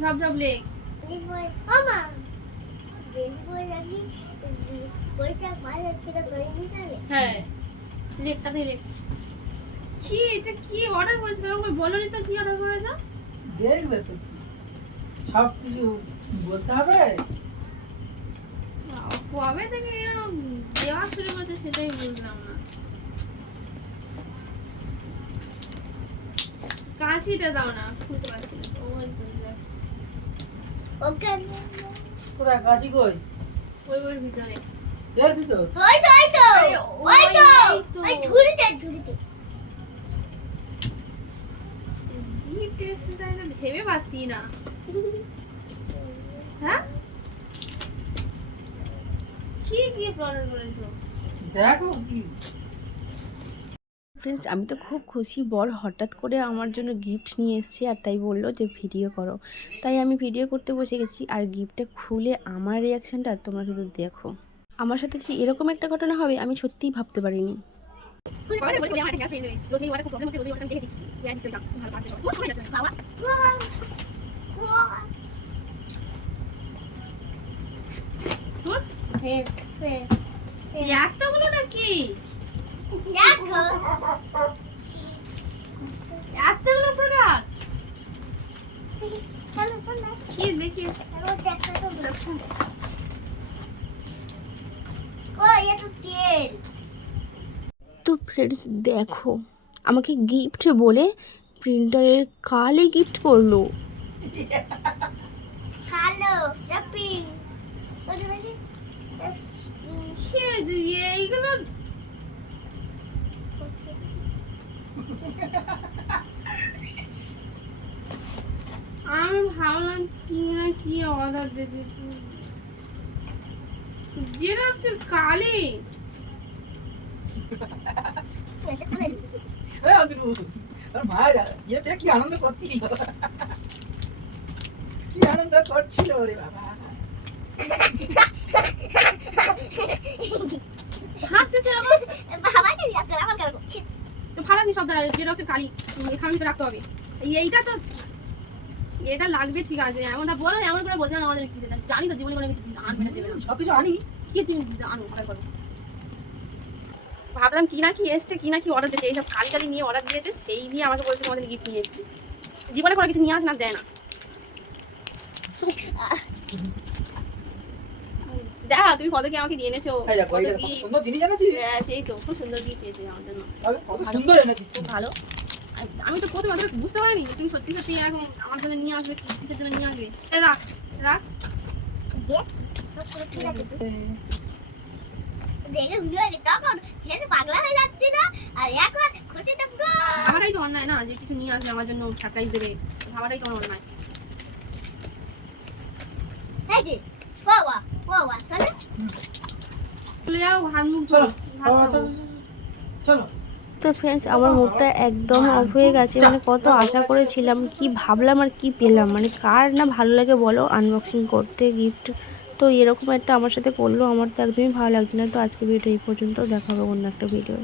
ঝপ ঝপ লেখ। হ্যাঁ লেখ, তাড়াতাড়ি লেখ। কি এটা কি অর্ডার করেছিল? ওই বলনি তো কি অর্ডার করেছো? দেখবে তো সব কিছু বলতে হবে। কবে থেকে এরকম দেওয়া শুরু করেছে সেটাই বুঝলাম না। কাঁচিটা দাও না, খুলতে পারছি না। ওই তো দেখ। ওকে কোথায় কাঁচি কই? ওই ভিতরে। এর ভিতর? ওই তো ওই তো আরে, ওই তো এই তো। ওই ঝুড়িতে ঝুড়িতে গিফট এসে তাই না, ভেবে পাচ্ছি না। হ্যাঁ কি গিফট অর্ডার করেছো? দেখো কি ফ্রেন্ডস, আমি তো খুব খুশি। বর হঠাৎ করে আমার জন্য গিফট নিয়ে এসেছে আর তাই বললো যে ভিডিও করো। তাই আমি ভিডিও করতে বসে গেছি। আর গিফটটা খুলে আমার রিয়াকশানটা তোমরা শুধু দেখো। আমার সাথে যে এরকম একটা ঘটনা হবে আমি সত্যিই ভাবতে পারিনি। এতগুলো নাকি? দেখো এতগুলো প্রোডাক্ট চলো চলো কি দেখি? দেখো ও ये तो तेल তো ফ্রেন্ডস দেখো, আমাকে গিফট বলে প্রিন্টারের কালই গিফট করলো। কালো জাপিং ওই যে এইগুলো আমি ভাবলাম কি না কি অর্ডার দিয়েছি। জেরক্সের কালি। কি আনন্দ করছিল, কি আনন্দ করছিল রে বাবা। হাসছিস এরকম? বাবাকে জিজ্ঞাসা করে আমার কেন করছিস তো ফারাসি শব্দ জেরক্সের কালি এখানে তো রাখতে হবে। এইটা তো এটা লাগবে ঠিক আছে, এমনটা বলো না, এমন করে বলছে না আমাদের কি জানি তো জীবনে কোনো কিছু আনবে না, দেবে না। সবকিছু আনি কি তুমি আনো অর্ডার করো। ভাবলাম কি না কি এসছে, কি না কি অর্ডার দিয়েছে, এইসব কালি কালি নিয়ে অর্ডার দিয়েছে, সেই নিয়ে আমাকে বলছে আমাদের গিফট নিয়ে এসেছি। জীবনে কোনো কিছু নিয়ে আসে না, দেয় না। দেখা তুমি কত কি আমাকে দিয়ে এনেছো, কত কি সুন্দর জিনিস এনেছিস। হ্যাঁ, সেই তো খুব সুন্দর গিফট এনেছে আমার জন্য। কত সুন্দর এনেছিস। খুব ভালো। আমি তো প্রথমে আসলে বুঝতে পারিনি তুমি সত্যি সত্যি এখন আমার জন্য নিয়ে আসবে, কিসের জন্য নিয়ে আসবে। রাখ রাখ। দেখ সব করে ঠিক আছে দেখে ভিডিও তখন ফের পাগলা হয়ে যাচ্ছে না আর এখন খুশি তো ভাবাটাই তো অন্যায় না যে কিছু নিয়ে আসবে আমার জন্য, সারপ্রাইজ দেবে, ভাবাটাই তো আমার অন্যায়। এই যে বাবা বাবা শোনো চলে যাও, হাত মুখ চলো ধো, ভাত খাবো। চলো। তো ফ্রেন্ডস, আমার মুখটা একদম অফ হয়ে গেছে। মানে কত আশা করেছিলাম, কি ভাবলাম আর কি পেলাম। মানে কার না ভালো লাগে বলো আনবক্সিং করতে গিফট। তো এরকম একটা আমার সাথে করলো, আমার তো একদমই ভালো লাগছে না। তো আজকে ভিডিও এই পর্যন্ত, দেখা হবে অন্য একটা ভিডিও।